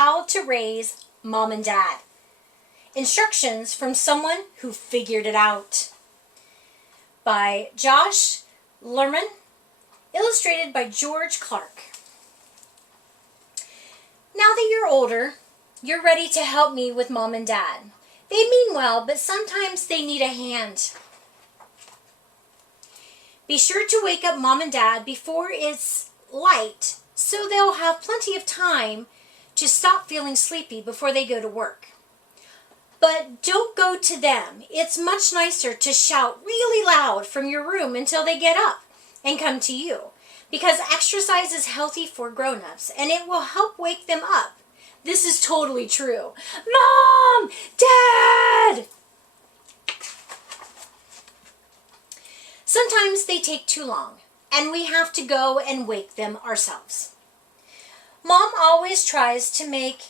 How to Raise Mom and Dad. Instructions from Someone Who Figured It Out. By Josh Lerman. Illustrated by George Clark. Now that you're older, you're ready to help me with Mom and Dad. They mean well, but sometimes they need a hand. Be sure to wake up Mom and Dad before it's light so they'll have plenty of time to stop feeling sleepy before they go to work. But don't go to them. It's much nicer to shout really loud from your room until they get up and come to you, because exercise is healthy for grown-ups and it will help wake them up. This is totally true. Mom! Dad! Sometimes they take too long, and we have to go and wake them ourselves. Mom always tries to make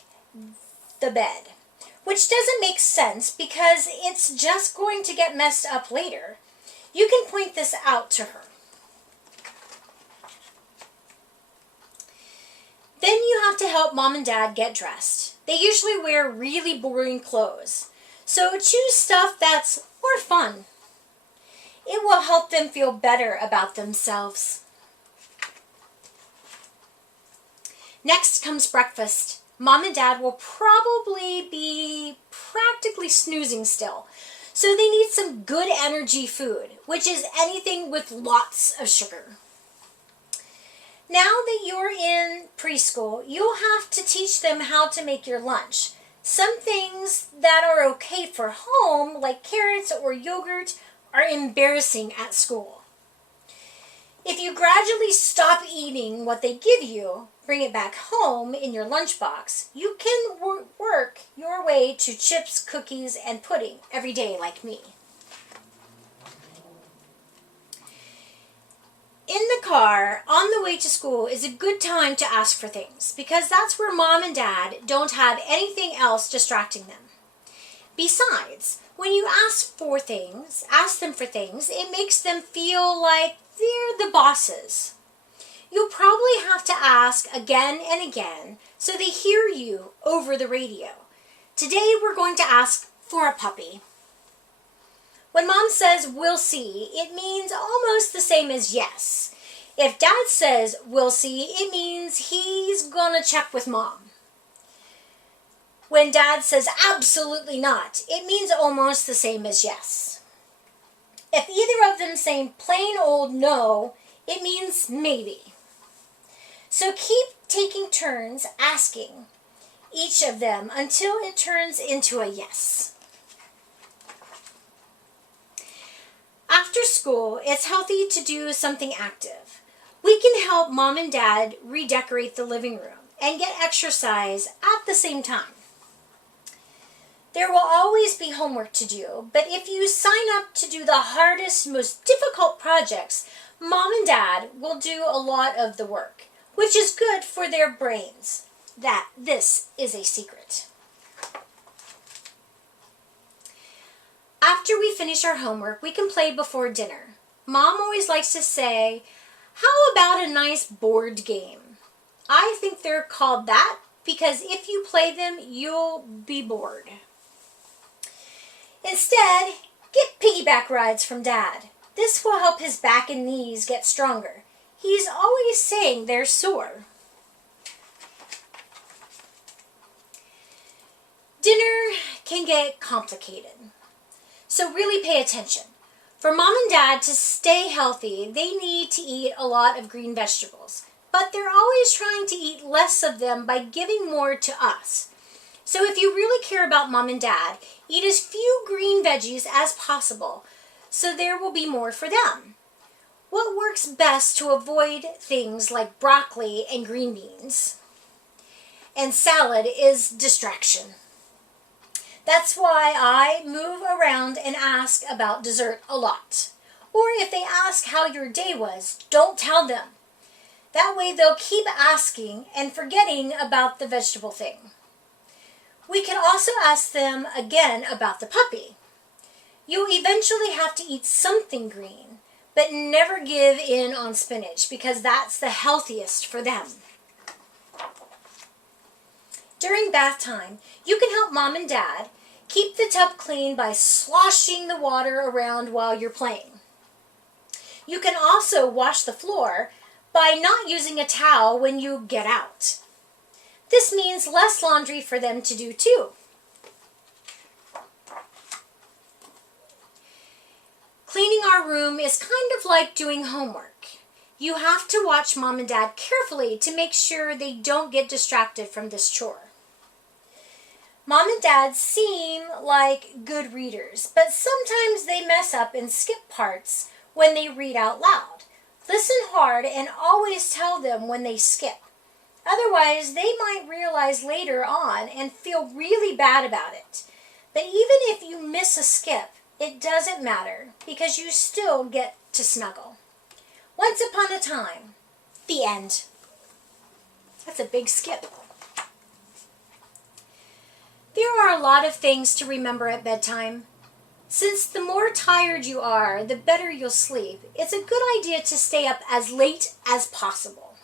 the bed, which doesn't make sense because it's just going to get messed up later. You can point this out to her. Then you have to help Mom and Dad get dressed. They usually wear really boring clothes, so choose stuff that's more fun. It will help them feel better about themselves. Next comes breakfast. Mom and Dad will probably be practically snoozing still, so they need some good energy food, which is anything with lots of sugar. Now that you're in preschool, you'll have to teach them how to make your lunch. Some things that are okay for home, like carrots or yogurt, are embarrassing at school. If you gradually stop eating what they give you, bring it back home in your lunchbox, you can work your way to chips, cookies, and pudding every day like me. In the car, on the way to school, is a good time to ask for things, because that's where Mom and Dad don't have anything else distracting them. Besides, when you ask them for things, it makes them feel like they're the bosses. You'll probably have to ask again and again so they hear you over the radio. Today we're going to ask for a puppy. When Mom says, "we'll see," it means almost the same as yes. If Dad says, "we'll see," it means he's gonna check with Mom. When Dad says, "absolutely not," it means almost the same as yes. If either of them say plain old no, it means maybe. So keep taking turns asking each of them until it turns into a yes. After school, it's healthy to do something active. We can help Mom and Dad redecorate the living room and get exercise at the same time. There will always be homework to do, but if you sign up to do the hardest, most difficult projects, Mom and Dad will do a lot of the work, which is good for their brains. This is a secret. After we finish our homework, we can play before dinner. Mom always likes to say, "How about a nice board game?" I think they're called that because if you play them, you'll be bored. Instead, get piggyback rides from Dad. This will help his back and knees get stronger. He's always saying they're sore. Dinner can get complicated, so really pay attention. For Mom and Dad to stay healthy, they need to eat a lot of green vegetables, but they're always trying to eat less of them by giving more to us. So if you really care about Mom and Dad, eat as few green veggies as possible so there will be more for them. What works best to avoid things like broccoli and green beans and salad is distraction. That's why I move around and ask about dessert a lot. Or if they ask how your day was, don't tell them. That way they'll keep asking and forgetting about the vegetable thing. We can also ask them again about the puppy. You'll eventually have to eat something green, but never give in on spinach because that's the healthiest for them. During bath time, you can help mom and dad keep the tub clean by sloshing the water around while you're playing. You can also wash the floor by not using a towel when you get out. This means less laundry for them to do too. Cleaning our room is kind of like doing homework. You have to watch mom and dad carefully to make sure they don't get distracted from this chore. Mom and dad seem like good readers, but sometimes they mess up and skip parts when they read out loud. Listen hard and always tell them when they skip. Otherwise, they might realize later on and feel really bad about it. But even if you miss a skip, it doesn't matter because you still get to snuggle. Once upon a time, the end. That's a big skip. There are a lot of things to remember at bedtime. Since the more tired you are, the better you'll sleep, it's a good idea to stay up as late as possible.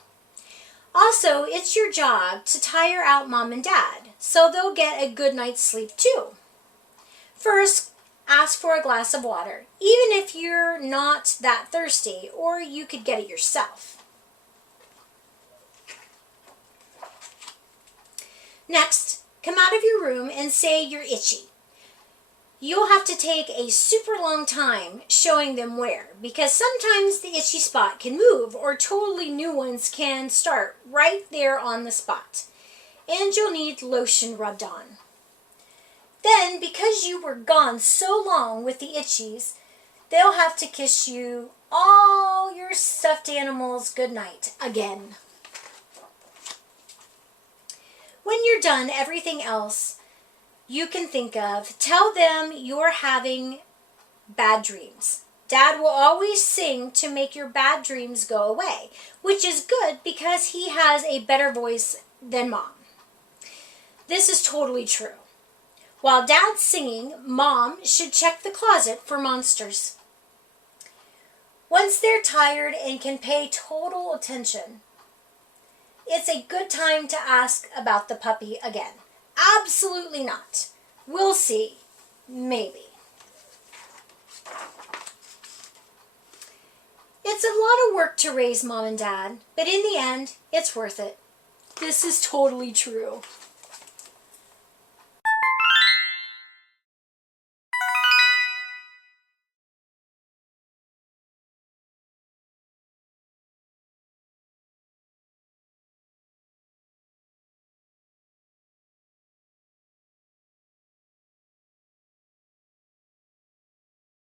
Also, it's your job to tire out mom and dad, so they'll get a good night's sleep too. First, ask for a glass of water, even if you're not that thirsty, or you could get it yourself. Next, come out of your room and say you're itchy. You'll have to take a super long time showing them where, because sometimes the itchy spot can move or totally new ones can start right there on the spot. And you'll need lotion rubbed on. Then, because you were gone so long with the itchies, they'll have to kiss you, all your stuffed animals, goodnight again. When you're done everything else you can think of, tell them you're having bad dreams. Dad will always sing to make your bad dreams go away, which is good because he has a better voice than Mom. This is totally true. While Dad's singing, Mom should check the closet for monsters. Once they're tired and can pay total attention, it's a good time to ask about the puppy again. Absolutely not. We'll see. Maybe. It's a lot of work to raise Mom and Dad, but in the end, it's worth it. This is totally true.